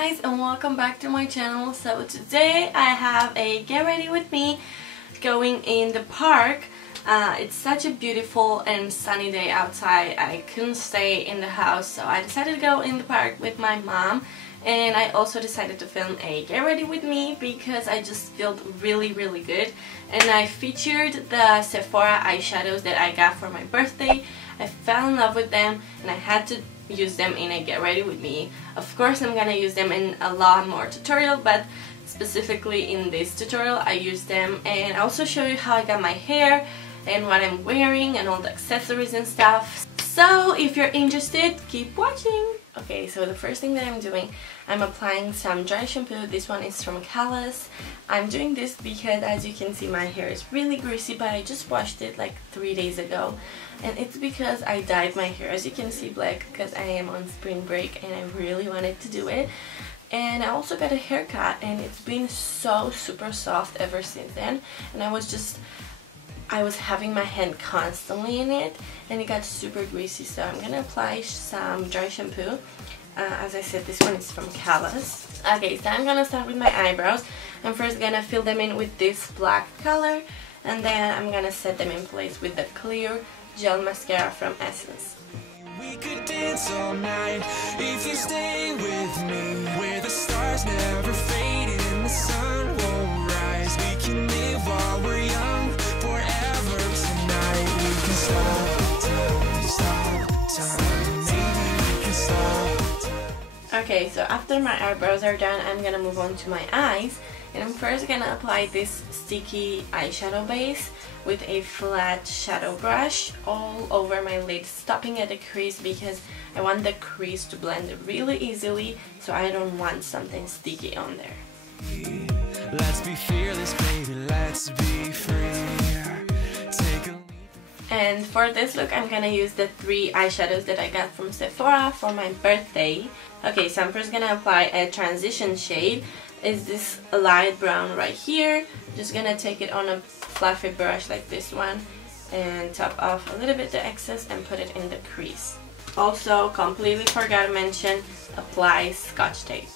guys, and welcome back to my channel. So today I have a get ready with me going in the park. It's such a beautiful and sunny day outside. I couldn't stay in the house, so I decided to go in the park with my mom. And I also decided to film a get ready with me because I just felt really good. And I featured the Sephora eyeshadows that I got for my birthday. I fell in love with them and I had to use them in a get ready with me. Of course I'm gonna use them in a lot more tutorial, but specifically in this tutorial I use them, and I also show you how I got my hair and what I'm wearing and all the accessories and stuff. So if you're interested, keep watching. Okay, so the first thing that I'm doing, I'm applying some dry shampoo. This one is from Callus. I'm doing this because, as you can see, my hair is really greasy, but I just washed it like 3 days ago. And it's because I dyed my hair, as you can see, black, because I am on spring break and I really wanted to do it. And I also got a haircut and it's been so super soft ever since then. And I was having my hand constantly in it and it got super greasy, so I'm gonna apply some dry shampoo. As I said, this one is from Callus. Okay, so I'm gonna start with my eyebrows. I'm first gonna fill them in with this black color, and then I'm gonna set them in place with the clear gel mascara from Essence. We could dance all night if you stay with me, where the stars never fade and the sun won't rise. We can live while we're young forever tonight. We can stop time, maybe we can stop time. Okay, so after my eyebrows are done, I'm gonna move on to my eyes, and I'm first gonna apply this sticky eyeshadow base with a flat shadow brush all over my lid, stopping at the crease because I want the crease to blend really easily, so I don't want something sticky on there. Let's be fearless, baby, let's be free. And for this look, I'm gonna use the 3 eyeshadows that I got from Sephora for my birthday. Okay, so I'm first gonna apply a transition shade. Is this light brown right here. Just gonna take it on a fluffy brush like this one and top off a little bit the excess and put it in the crease. Also, completely forgot to mention, apply Scotch tape.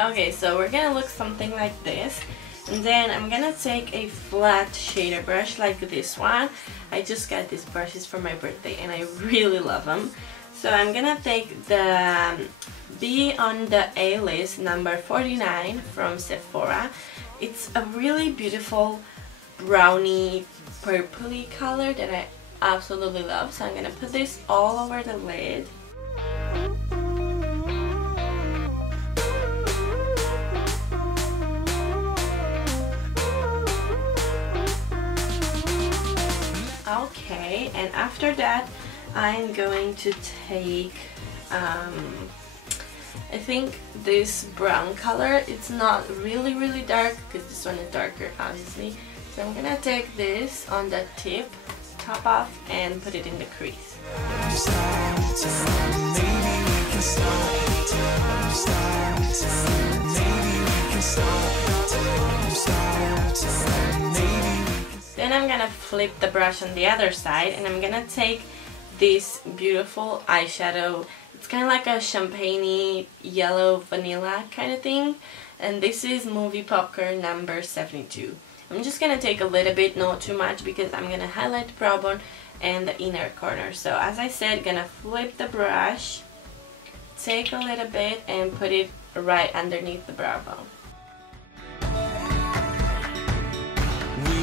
Okay, so we're gonna look something like this, and then I'm gonna take a flat shader brush like this one. I just got these brushes for my birthday and I really love them. So I'm gonna take the Be on the A List number 49 from Sephora. It's a really beautiful brownie purpley color that I absolutely love. So I'm gonna put this all over the lid. Okay, and after that I'm going to take I think this brown color. It's not really dark because this one is darker obviously, so I'm gonna take this on the tip, top off, and put it in the crease. Then I'm gonna flip the brush on the other side and I'm gonna take this beautiful eyeshadow. It's kind of like a champagne yellow vanilla kind of thing, and this is Movie Popcorn number 72. I'm just gonna take a little bit, not too much, because I'm gonna highlight the brow bone and the inner corner. So as I said, gonna flip the brush, take a little bit and put it right underneath the brow bone.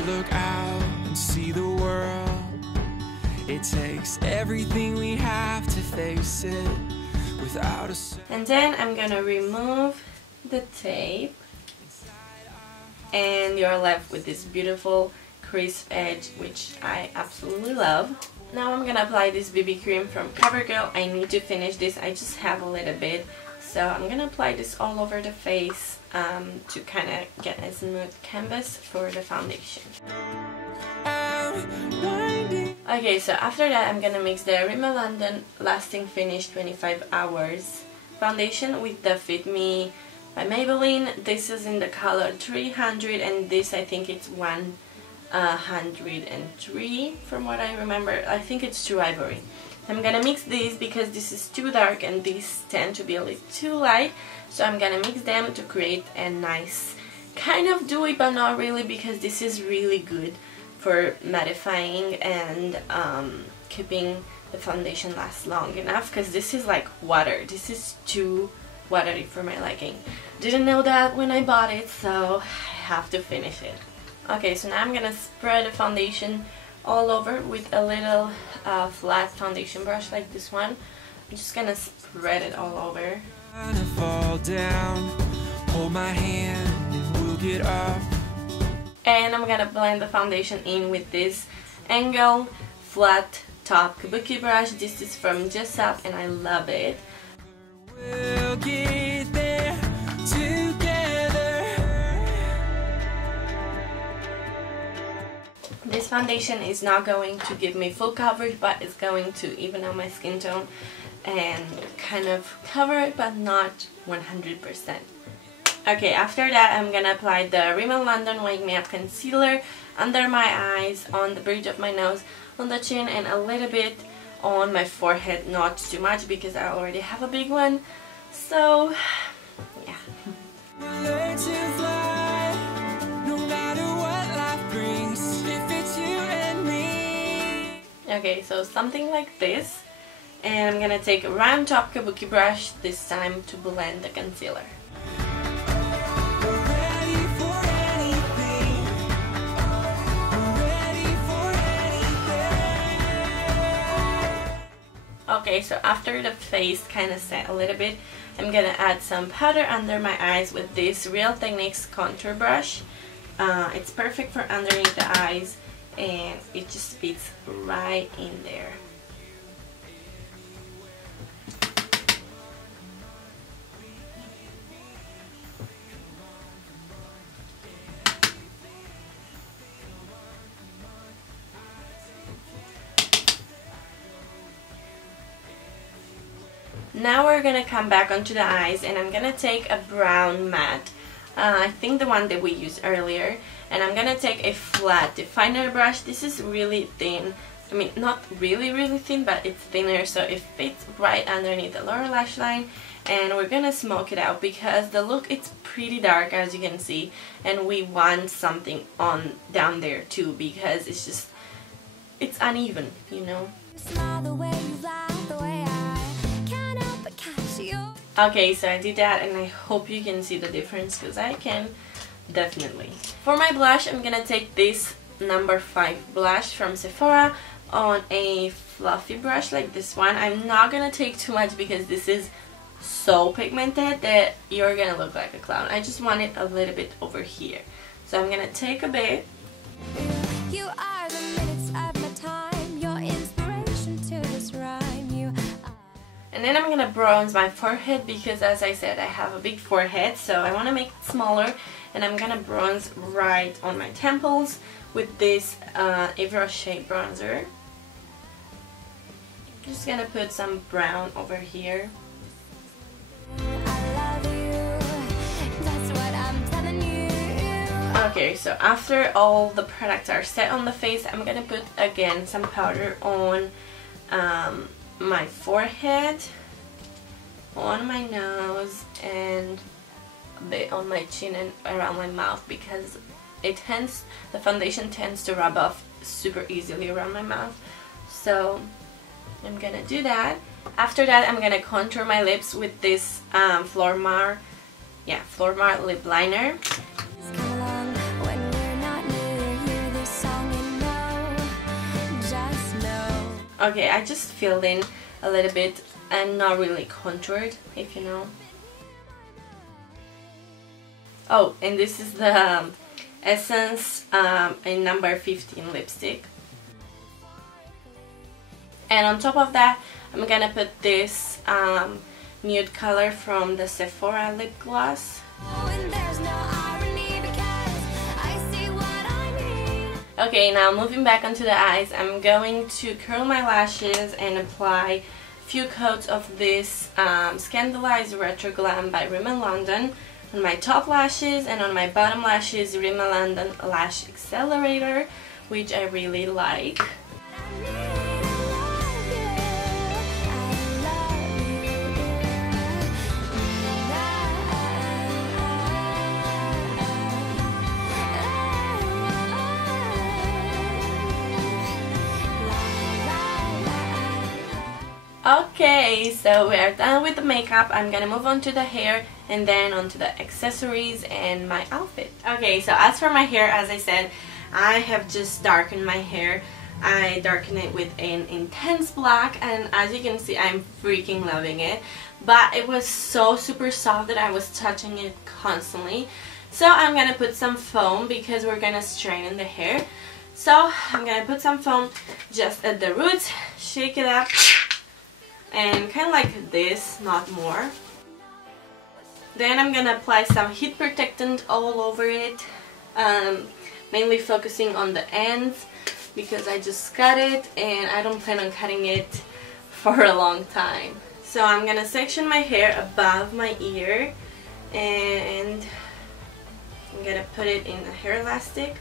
Look out and see the world. It takes everything we have to face it without a... And then I'm gonna remove the tape and you're left with this beautiful crisp edge, which I absolutely love. Now I'm gonna apply this BB cream from CoverGirl. I need to finish this, I just have a little bit. So I'm gonna apply this all over the face to kind of get a smooth canvas for the foundation. Okay, so after that I'm gonna mix the Rimmel London Lasting Finish 25 Hours foundation with the Fit Me by Maybelline. This is in the color 300 and this I think it's 103 from what I remember. I think it's True Ivory. I'm gonna mix these because this is too dark and these tend to be a little too light, so I'm gonna mix them to create a nice kind of dewy, but not really, because this is really good for mattifying and keeping the foundation last long enough, because this is like water. This is too watery for my liking. Didn't know that when I bought it, so I have to finish it. Okay, so now I'm gonna spread the foundation all over with a little flat foundation brush like this one. I'm just gonna spread it all over. Fall down, hold my hand and we'll get up. And I'm gonna blend the foundation in with this angle flat top Kabuki brush. This is from Jessup and I love it. We'll get there together. This foundation is not going to give me full coverage, but it's going to even out my skin tone and kind of cover it, but not 100%. Okay, after that I'm gonna apply the Rimmel London Wake Me Up Concealer under my eyes, on the bridge of my nose, on the chin, and a little bit on my forehead. Not too much because I already have a big one. So, yeah. Learn to fly, no matter what life brings, if it's you and me. Okay, so something like this. And I'm gonna take a round top Kabuki brush this time to blend the concealer. Okay, so after the face kind of set a little bit, I'm gonna add some powder under my eyes with this Real Techniques contour brush. It's perfect for underneath the eyes and it just fits right in there. Now we're gonna come back onto the eyes and I'm gonna take a brown matte, I think the one that we used earlier, and I'm gonna take a flat definer brush. This is really thin, I mean not really thin, but it's thinner, so it fits right underneath the lower lash line, and we're gonna smoke it out because the look, it's pretty dark as you can see, and we want something on down there too because it's just, it's uneven, you know. Okay, so I did that and I hope you can see the difference because I can definitely. For my blush, I'm gonna take this number 5 blush from Sephora on a fluffy brush like this one. I'm not gonna take too much because this is so pigmented that you're gonna look like a clown. I just want it a little bit over here. So I'm gonna take a bit. You are the minutes of my time, your inspiration to this rhyme. And then I'm gonna bronze my forehead because, as I said, I have a big forehead, so I want to make it smaller, and I'm gonna bronze right on my temples with this Eyebrow Shape bronzer. Just gonna put some brown over here. Okay, so after all the products are set on the face, I'm gonna put again some powder on my forehead, on my nose, and a bit on my chin and around my mouth because the foundation tends to rub off super easily around my mouth. So I'm gonna do that. After that, I'm gonna contour my lips with this Flormar lip liner. Okay, I just filled in a little bit and not really contoured, if you know. Oh, and this is the Essence in number 15 lipstick. And on top of that, I'm gonna put this nude color from the Sephora lip gloss. Okay, now moving back onto the eyes, I'm going to curl my lashes and apply a few coats of this Scandalized Retro Glam by Rimmel London on my top lashes, and on my bottom lashes Rimmel London Lash Accelerator, which I really like. Okay, so we are done with the makeup. I'm gonna move on to the hair and then onto the accessories and my outfit. Okay, so as for my hair, as I said, I have just darkened my hair. I darkened it with an intense black, and as you can see, I'm freaking loving it. But it was so super soft that I was touching it constantly. So I'm gonna put some foam because we're gonna straighten the hair. So I'm gonna put some foam just at the roots, shake it up, and kind of like this, not more. Then I'm gonna apply some heat protectant all over it, mainly focusing on the ends because I just cut it and I don't plan on cutting it for a long time. So I'm gonna section my hair above my ear and I'm gonna put it in a hair elastic.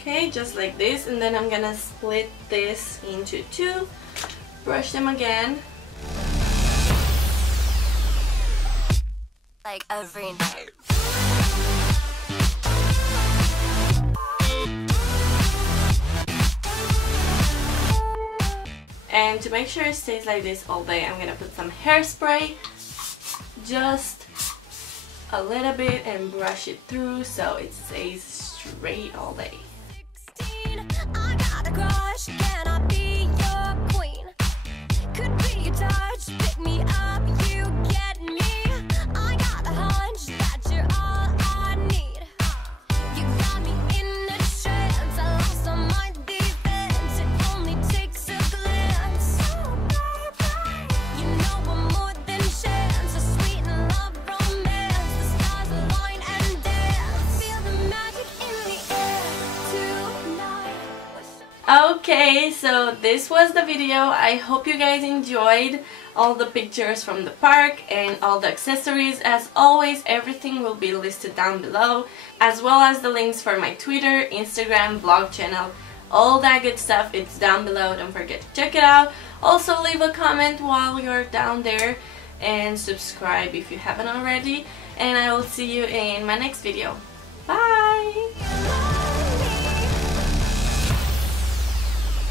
Okay, just like this, and then I'm gonna split this into two, brush them again. Like every night. And to make sure it stays like this all day, I'm gonna put some hairspray, just a little bit, and brush it through so it stays straight all day. I got a crush, can I be your queen? Could be your touch, pick me up, you get me. I got the hunch that you're all I need. You got me in a trance, I lost all my defense. It only takes a glance. Oh baby, you know I'm more than chance. A sweet and love romance. The stars align and dance. Feel the magic in the air tonight. Okay, so this was the video. I hope you guys enjoyed all the pictures from the park and all the accessories. As always, everything will be listed down below, as well as the links for my Twitter, Instagram, vlog channel, all that good stuff. It's down below. Don't forget to check it out. Also, leave a comment while you're down there and subscribe if you haven't already. And I will see you in my next video. Bye!